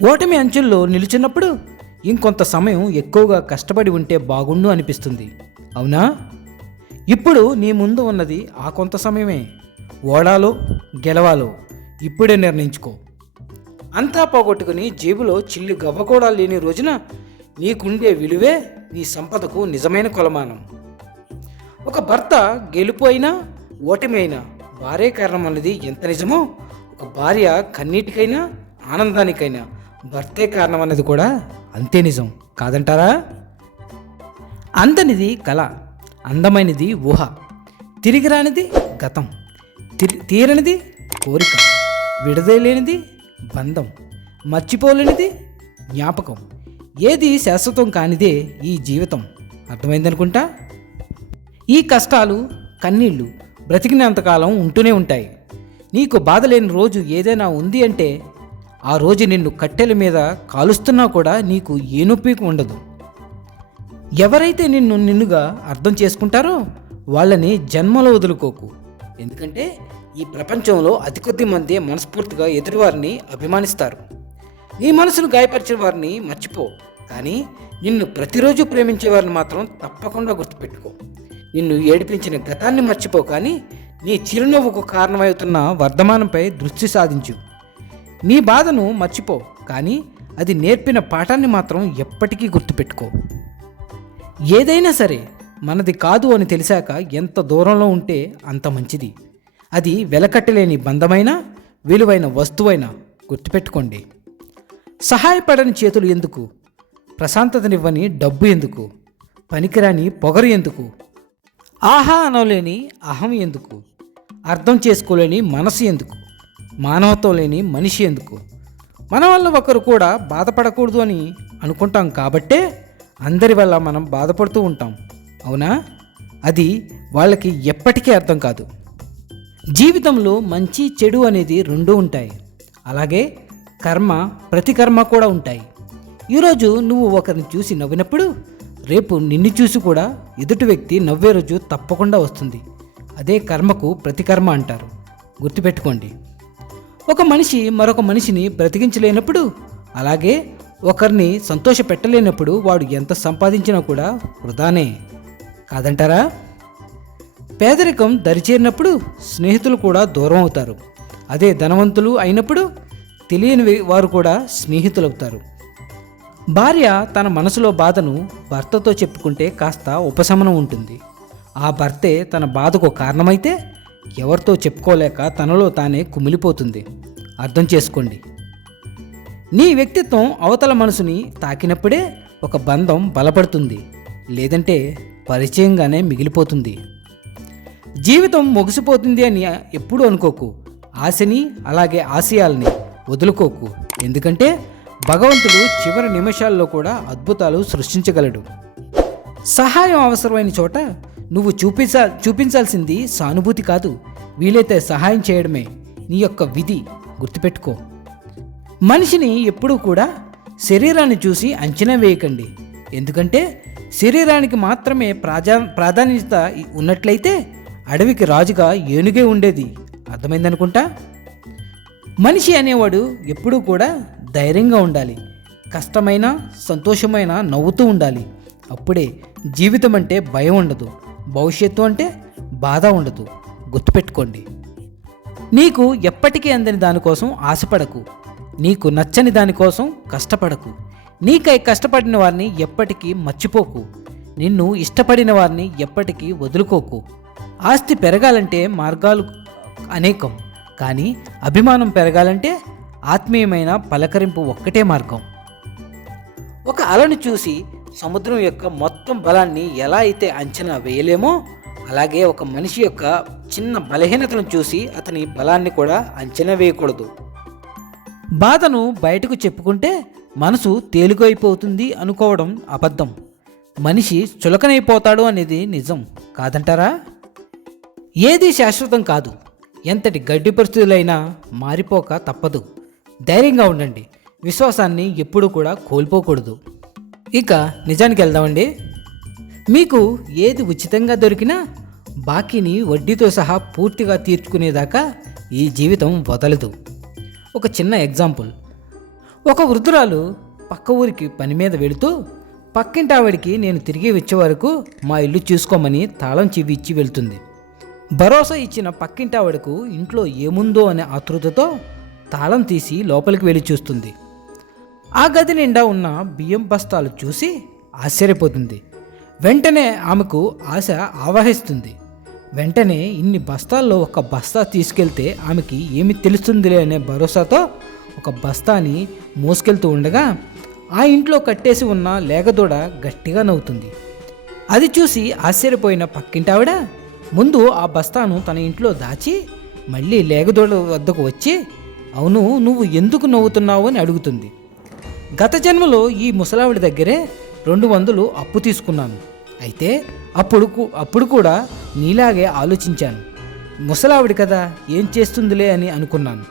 ఓటమి అంచుల్లో నిలుచున్నప్పుడు ఇంకొంత సమయం ఎక్కువగా కష్టపడి ఉంటే బాగుండు అనిపిస్తుంది. అవునా? ఇప్పుడు నీ ముందు ఉన్నది ఆ కొంత సమయమే. ఓడాలో గెలవాలో ఇప్పుడే నిర్ణయించుకో. అంతా పోగొట్టుకుని జేబులో చిల్లి గవ్వ కూడా లేని రోజున నీకుండే విలువే నీ సంపదకు నిజమైన కొలమానం. ఒక భర్త గెలుపు అయినా ఓటమి అయినా భార్య కారణం అన్నది ఎంత నిజమో, ఒక భార్య కన్నీటికైనా ఆనందానికైనా భర్తే కారణం అన్నది కూడా అంతే నిజం కాదంటారా? అందనిది కళ, అందమైనది ఊహ, తిరిగి రానిది గతం, తీరనిది కోరిక, విడదలేనిది బంధం, మర్చిపోలేనిది జ్ఞాపకం. ఏది శాశ్వతం కానిదే ఈ జీవితం. అర్థమైందనుకుంటా. ఈ కష్టాలు కన్నీళ్ళు బ్రతికినంతకాలం ఉంటూనే ఉంటాయి. నీకు బాధ లేని రోజు ఏదైనా ఉంది అంటే ఆ రోజు నిన్ను కట్టెల మీద కాలుస్తున్నా కూడా నీకు ఏ నొప్పి ఉండదు. ఎవరైతే నిన్నుగా అర్థం చేసుకుంటారో వాళ్ళని జన్మలో వదులుకోకు. ఎందుకంటే ఈ ప్రపంచంలో అతి కొద్ది మంది మనస్ఫూర్తిగా ఎదుటివారిని అభిమానిస్తారు. నీ మనసును గాయపరిచిన వారిని మర్చిపో, కానీ నిన్ను ప్రతిరోజు ప్రేమించే వారిని మాత్రం తప్పకుండా గుర్తుపెట్టుకో. నిన్ను ఏడిపించిన గతాన్ని మర్చిపో, కానీ నీ చిరునవ్వుకు కారణమవుతున్న వర్ధమానంపై దృష్టి సాధించు. నీ బాధను మర్చిపో, కానీ అది నేర్పిన పాఠాన్ని మాత్రం ఎప్పటికీ గుర్తుపెట్టుకో. ఏదైనా సరే మనది కాదు అని తెలిసాక ఎంత దూరంలో ఉంటే అంత మంచిది. అది వెలకట్టలేని బంధమైనా విలువైన వస్తువైనా గుర్తుపెట్టుకోండి. సహాయపడని చేతులు ఎందుకు? ప్రశాంతతనివ్వని డబ్బు ఎందుకు? పనికిరాని పొగరు ఎందుకు? ఆహా అనలేని అహం ఎందుకు? అర్థం చేసుకోలేని మనసు ఎందుకు? మానవత్వం లేని మనిషి ఎందుకు? మన వల్ల ఒకరు కూడా బాధపడకూడదు అని అనుకుంటాం కాబట్టే అందరి వల్ల మనం బాధపడుతూ ఉంటాం. అవునా? అది వాళ్ళకి ఎప్పటికీ అర్థం కాదు. జీవితంలో మంచి చెడు అనేది రెండూ ఉంటాయి. అలాగే కర్మ ప్రతికర్మ కూడా ఉంటాయి. ఈరోజు నువ్వు ఒకరిని చూసి నవ్వినప్పుడు రేపు నిన్ను చూసి కూడా ఎదుటి వ్యక్తి నవ్వే రోజు తప్పకుండా వస్తుంది. అదే కర్మకు ప్రతికర్మ అంటారు. గుర్తుపెట్టుకోండి. ఒక మనిషి మరొక మనిషిని బ్రతికించలేనప్పుడు, అలాగే ఒకరిని సంతోష పెట్టలేనప్పుడు వాడు ఎంత సంపాదించినా కూడా వృధానే కాదంటారా? పేదరికం దరిచేరినప్పుడు స్నేహితులు కూడా దూరం అవుతారు. అదే ధనవంతులు అయినప్పుడు తెలియని వారు కూడా స్నేహితులవుతారు. భార్య తన మనసులో బాధను భర్తతో చెప్పుకుంటే కాస్త ఉపశమనం ఉంటుంది. ఆ భర్తే తన బాధకు కారణమైతే ఎవరితో చెప్పుకోలేక తనలో తానే కుమిలిపోతుంది. అర్థం చేసుకోండి. నీ వ్యక్తిత్వం అవతల మనసుని తాకినప్పుడే ఒక బంధం బలపడుతుంది, లేదంటే పరిచయంగానే మిగిలిపోతుంది. జీవితం ముగిసిపోతుంది అని ఎప్పుడూ అనుకోకు. ఆశని అలాగే ఆశయాల్ని వదులుకోకు. ఎందుకంటే భగవంతుడు చివరి నిమిషాల్లో కూడా అద్భుతాలు సృష్టించగలడు. సహాయం అవసరమైన చోట నువ్వు చూపించాల్సింది సానుభూతి కాదు, వీలైతే సహాయం చేయడమే నీ యొక్క విధి. గుర్తుపెట్టుకో. మనిషిని ఎప్పుడూ కూడా శరీరాన్ని చూసి అంచనా వేయకండి. ఎందుకంటే శరీరానికి మాత్రమే ప్రాధాన్యత ఉన్నట్లయితే అడవికి రాజుగా ఏనుగే ఉండేది. అర్థమైందనుకుంటా. మనిషి అనేవాడు ఎప్పుడూ కూడా ధైర్యంగా ఉండాలి. కష్టమైన సంతోషమైన నవ్వుతూ ఉండాలి. అప్పుడే జీవితం అంటే భయం ఉండదు, భవిష్యత్తు అంటే బాధ ఉండదు. గుర్తుపెట్టుకోండి. నీకు ఎప్పటికీ అందని దానికోసం ఆశపడకు. నీకు నచ్చని దానికోసం కష్టపడకు. నీకై కష్టపడిన వారిని ఎప్పటికీ మర్చిపోకు. నిన్ను ఇష్టపడిన వారిని ఎప్పటికీ వదులుకోకు. ఆస్తి పెరగాలంటే మార్గాలు అనేకం, కానీ అభిమానం పెరగాలంటే ఆత్మీయమైన పలకరింపు ఒక్కటే మార్గం. ఒక అలను చూసి సముద్రం యొక్క మొత్తం బలాన్ని ఎలా అయితే అంచనా వేయలేమో, అలాగే ఒక మనిషి యొక్క చిన్న బలహీనతను చూసి అతని బలాన్ని కూడా అంచనా వేయకూడదు. బాధను బయటకు చెప్పుకుంటే మనసు తేలికైపోతుంది అనుకోవడం అబద్ధం. మనిషి చులకనైపోతాడు అనేది నిజం కాదంటారా? ఏది శాశ్వతం కాదు. ఎంతటి గడ్డి పరిస్థితులైనా మారిపోక తప్పదు. ధైర్యంగా ఉండండి. విశ్వాసాన్ని ఎప్పుడూ కూడా కోల్పోకూడదు. ఇక నిజానికి వెళ్దామండి. మీకు ఏది ఉచితంగా దొరికినా బాకీని వడ్డీతో సహా పూర్తిగా తీర్చుకునేదాకా ఈ జీవితం వదలదు. ఒక చిన్న ఎగ్జాంపుల్. ఒక వృద్ధురాలు పక్క ఊరికి పని మీద వెళుతూ పక్కింటి ఆవిడికి నేను తిరిగి వచ్చే వరకు మా ఇల్లు చూసుకోమని తాళం చెవి ఇచ్చి వెళ్తుంది. భరోసా ఇచ్చిన పక్కింటి ఆవిడకు ఇంట్లో ఏముందో అనే ఆతృతతో తాళం తీసి లోపలికి వెళ్ళి చూస్తుంది. ఆ గది నిండా ఉన్న బియ్యం బస్తాలు చూసి ఆశ్చర్యపోతుంది. వెంటనే ఆమెకు ఆశ ఆవహిస్తుంది. వెంటనే ఇన్ని బస్తాల్లో ఒక బస్తా తీసుకెళ్తే ఆమెకి ఏమి తెలుస్తుందిలే అనే భరోసాతో ఒక బస్తాని మోసుకెళ్తూ ఉండగా ఆ ఇంట్లో కట్టేసి ఉన్న లేగదూడ గట్టిగా నవ్వుతుంది. అది చూసి ఆశ్చర్యపోయిన పక్కింటావిడ ముందు ఆ బస్తాను తన ఇంట్లో దాచి మళ్ళీ లేగదూడ వద్దకు వచ్చి, అవును, నువ్వు ఎందుకు నవ్వుతున్నావు అని అడుగుతుంది. గత జన్మలో ఈ ముసలావిడి దగ్గరే 200 అప్పు తీసుకున్నాను. అయితే అప్పుడు కూడా నీలాగే ఆలోచించాను. ముసలావిడి కదా, ఏం చేస్తుందిలే అని అనుకున్నాను.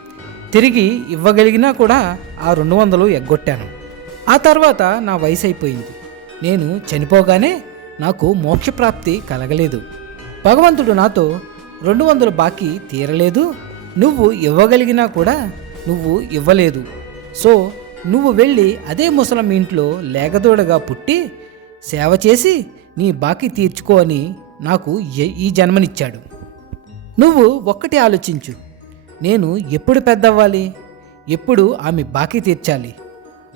తిరిగి ఇవ్వగలిగినా కూడా ఆ 200 ఎగ్గొట్టాను. ఆ తర్వాత నా వయసు అయిపోయింది. నేను చనిపోగానే నాకు మోక్షప్రాప్తి కలగలేదు. భగవంతుడు నాతో 200 బాకీ తీరలేదు, నువ్వు ఇవ్వగలిగినా కూడా నువ్వు ఇవ్వలేదు. సో నువ్వు వెళ్ళి అదే ముసలం ఇంట్లో లేగదూడగా పుట్టి సేవ చేసి నీ బాకీ తీర్చుకో అని నాకు ఈ జన్మనిచ్చాడు. నువ్వు ఒక్కటి ఆలోచించు, నేను ఎప్పుడు పెద్దవ్వాలి, ఎప్పుడు ఆమె బాకీ తీర్చాలి?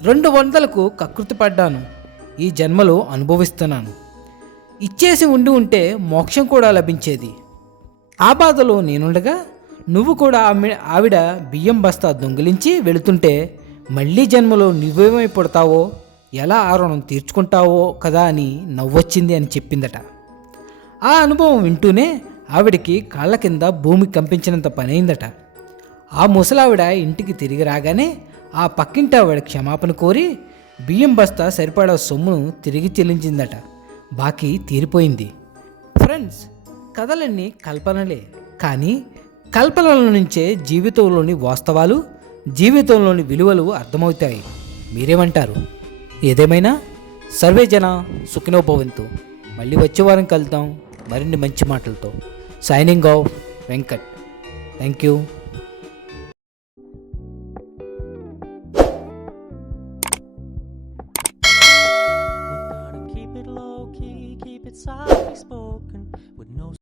200కు కకృతి పడ్డాను, ఈ జన్మలో అనుభవిస్తున్నాను. ఇచ్చేసి ఉంటే మోక్షం కూడా లభించేది. ఆ బాధలో నేనుండగా నువ్వు కూడా ఆవిడ బియ్యం బస్తా దొంగిలించి వెళుతుంటే మళ్ళీ జన్మలో నువ్వేమై పుడతావో, ఎలా ఆ రుణం తీర్చుకుంటావో కదా అని నవ్వొచ్చింది అని చెప్పిందట. ఆ అనుభవం వింటూనే ఆవిడికి కాళ్ళ కింద భూమి కంపించినంత పనైందట. ఆ ముసలావిడ ఇంటికి తిరిగి రాగానే ఆ పక్కింటి ఆవిడ క్షమాపణ కోరి బియ్యం బస్తా సరిపడా సొమ్మును తిరిగి చెల్లించిందట. బాకీ తీరిపోయింది. ఫ్రెండ్స్, కథలన్నీ కల్పనలే, కానీ కల్పనల నుంచే జీవితంలోని వాస్తవాలు, జీవితంలోని విలువలు అర్థమవుతాయి. మీరేమంటారు? ఏదేమైనా సర్వే జన సుఖినో భవంతు. మళ్ళీ వచ్చే వారం కలుద్దాం మరిన్ని మంచి మాటలతో. Signing off, Venkat. Thank you. Keep it low key, keep it softly spoken with no